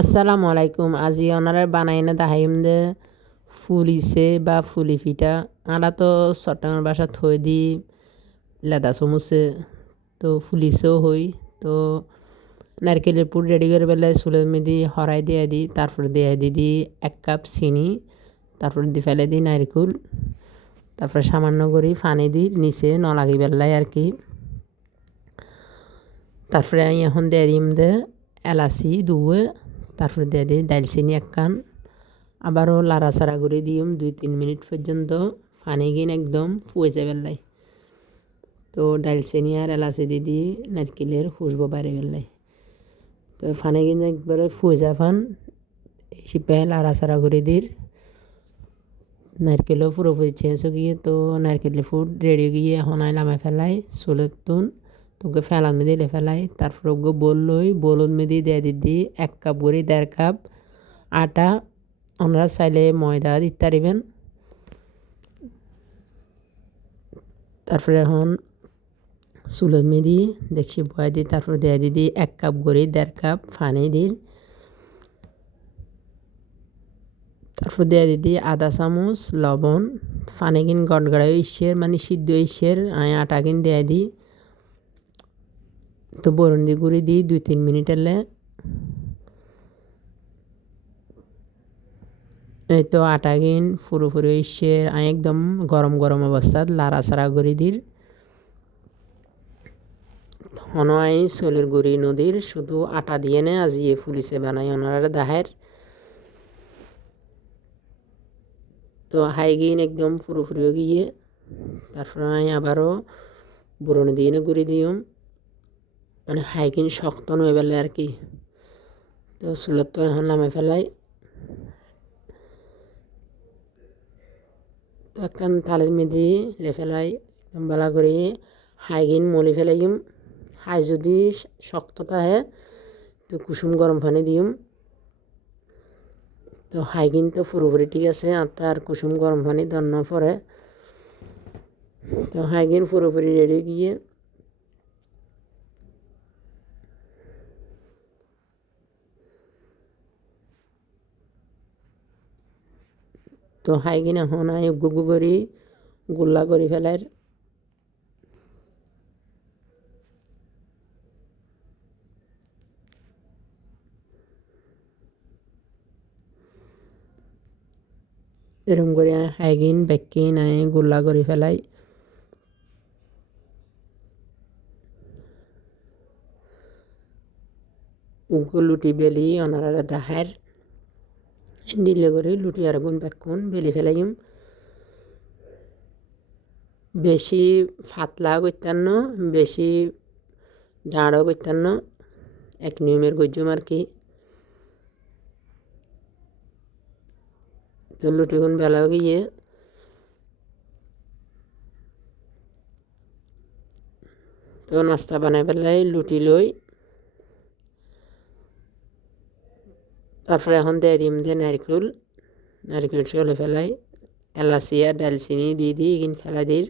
আসসালামু আলাইকুম আজি ওনারা বানাই না দেখাইম দে ফুলিছে বা ফুলি ফিটা আরা তো চট্টগ্রাম বাসা থই দি লেদা চমুচে তো ফুলিছেও হই। তো নারকেলের পুর রেডি করে পেলে চুলের মেদি হরাই দিয়ে দি, তারপর দিয়ে দি দি এক কাপ চিনি, তারপর দি ফেলে দিই নারকেল, তারপরে সামান্য করি ফানি দিই নিচে ন লাগি বেলায় আর কি। তারপরে আমি এখন দিয়ে দিম দে এলাচি দুয়ে তারপরে দিয়ে দিই দালচিনি এক কান। আবারও লাড়াচাড়া করে দিম দুই তিন মিনিট পর্যন্ত। ফানি গিন একদম ফুয়ে যাবে লাই তো ডালচিনি আর এলাচি দিয়ে দিই, নারকেলের খুশবো বাড়ি বেলাই তো ফানি গিন একবারে ফুয়ে যা ফান সিপাহে লাড়াচাড়া করে দির। নারকেলও পুরোপুরি চেঞ্জ গিয়ে তো নারকেলের ফুড রেডি গিয়ে এখন লামাই ফেলাই চুলের তুন। তোকে ফেলান মেদি দিলে ফেলাই। তারপর ওকে বল লই বলুন মেদি দিয়ে দিদি, এক কাপ করে দেড় কাপ আটা ওনারা চাইলে ময়দা দিতে পারিবেন। তারপরে এখন চুলের মেদি দেখছি বয়া দিই তারপর দেয়া দিদি, এক কাপ করে দেড় কাপ ফানি দিই তারপর দেয়া দিদি আদা চামচ লবণ, ফানি কিন গড়গড়াই ইসের মানে সিদ্ধ ইসের আটা কিন দেয়া দিই তো বরণ দিয়ে গুঁড়ি দিই, দুই, তিন মিনিট এলে। এই তো আটা গিন পুরোপুরি ইসে একদম গরম গরম অবস্থাত লাড়াচাড়া করে দির। হনআই চলির গুড়ি নদীর শুধু আটা দিয়ে নে আজিয়ে ফুলিছে বানাই ওনারা দাহের। তো হাইগিন একদম পুরোপুরি গিয়ে, তারপর আমি আবারও বুড়নি দিয়ে গুড়ি দিম মানে হাইকিন শক্ত নয় বেলে আর কি। তো চুলত তো এখন নামে ফেলাই। তো একখান থালের মেদি লে ফেলাই, একদম বেলা করে হাইকিন মলি ফেলাইম হাই যদি শক্ত থাকে তো কুসুম গরম পানি দিম। তো হাইকিন তো পুরোপুরি ঠিক আছে আর তার কুসুম গরম পানি দন্ন পরে তো হাইকিন পুরোপুরি রেডি গিয়ে তো হাই কিনা হনাই গুগু করি, গোল্লা করে ফেলার এরকম করে হাইগিন বেকিন আই গোল্লা করে ফেলাই। উগ্র লুটি বেলি অনারা দাহের দিলে করে লুটি আর গুণ বেকুন বেলি ফেলাইম বেশি ফাতলা করতেন না বেশি ডাঁড়ও করতেন এক নিয়মের গজ্জুম আর কি তো লুটিগুন বেলাও গিয়ে তো নাস্তা বানাই পেলাই লুটি লই তারপরে এখন দিয়ে দিম দিয়ে নারকেল নারকেল চলে ফেলাই এলাচি আর ডালচিনি দিয়ে দিই এগিন ফেলা দিই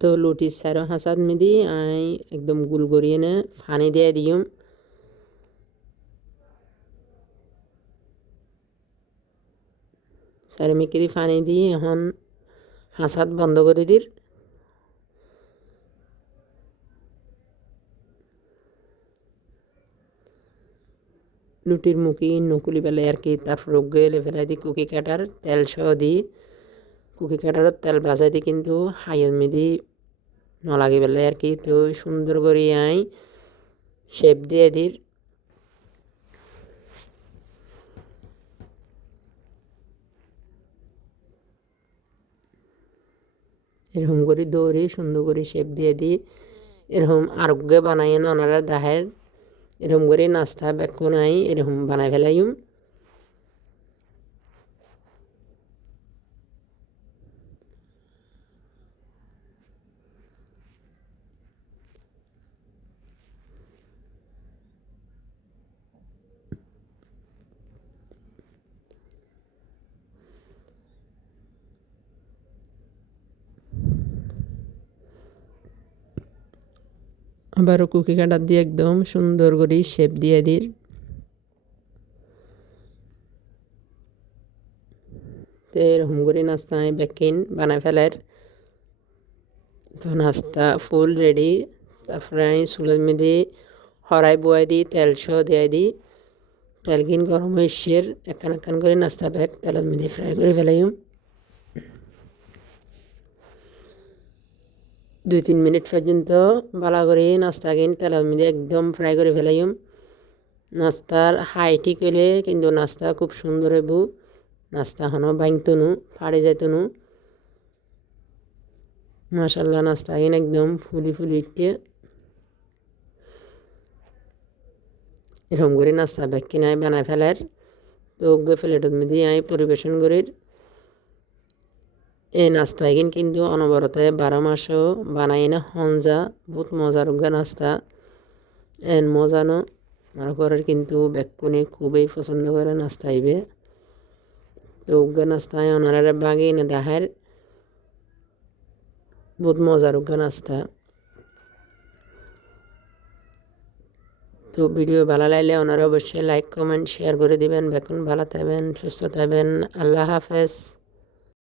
তো লুটির সারো হাসাত মিদি আই একদম গুল করিয়ে নে ফানি দিয়ে দিম চারিমিকি পানি দিয়ে এখন হাঁসাত বন্ধ করে দির লুটির মুখি নকুলি বেলে আর কি তারপর গেলে ফেলাই দিই কুকি কাটার তেল সহ দিই কুকি কাটার তেল বাজাই দিই কিন্তু হাইয়ের মেদি নলাগি বেলে আর কি তো সুন্দর করে আই শেপ দিয়ে দির এরকম করে দৌড়ে সুন্দর করে শেপ দিয়ে দিই। এরকম আরোগ্য বানাই ওনারা দাহের এরকম করে নাস্তা বেক্ষণ আই এরকম বানাই ফেলাইম। আবারও কুকি কাটার দিয়ে একদম সুন্দর করে শেপ দিয়ে দিই। এরকম করে নাস্তা আমি বেকিন বানাই ফেলার। তো নাস্তা ফুল রেডি তারপরে আমি চুলের মধ্যে হরাই বয়াই দিই, তেল সহ দিয়ে দিই। তেল কিন গরম হয়েছে একান একান করে নাস্তা ব্যাগ তেলের মধ্যে ফ্রাই করে ফেলাইম। দুই তিন মিনিট পর্যন্ত ভালো করে নাস্তা কিন তেলের মধ্যে একদম ফ্রাই করে ফেলাইম। নাস্তার হাই ঠিক হইলে কিন্তু নাস্তা খুব সুন্দর হইব। নাস্তা হনো বাইংতনু ফাড়ে যাইতনু। মাসাল্লাহ নাস্তা কিন একদম ফুলি ফুলি উঠে এরকম করে নাস্তা ব্যাগ কিনায় বানায় ফেলার। তো প্লেটের মধ্যে আমি পরিবেশন করি এই নাস্তা এগিন কিন্তু অনবরতে বারো মাসেও বানাই না হঞ্জা বহুত মজার উগা নাস্তা এন মজানো আমার ঘরের কিন্তু ব্যাকুনি খুবই পছন্দ করে নাস্তা আইবে তো উগা নাস্তায় ওনারা বাগিয়ে না দেখার বহুত মজার উগা নাস্তা তো ভিডিও ভালো লাগলে ওনারা অবশ্যই লাইক কমেন্ট শেয়ার করে দিবেন বেকুন ভালো থাকবেন সুস্থ থাকবেন আল্লাহ হাফেজ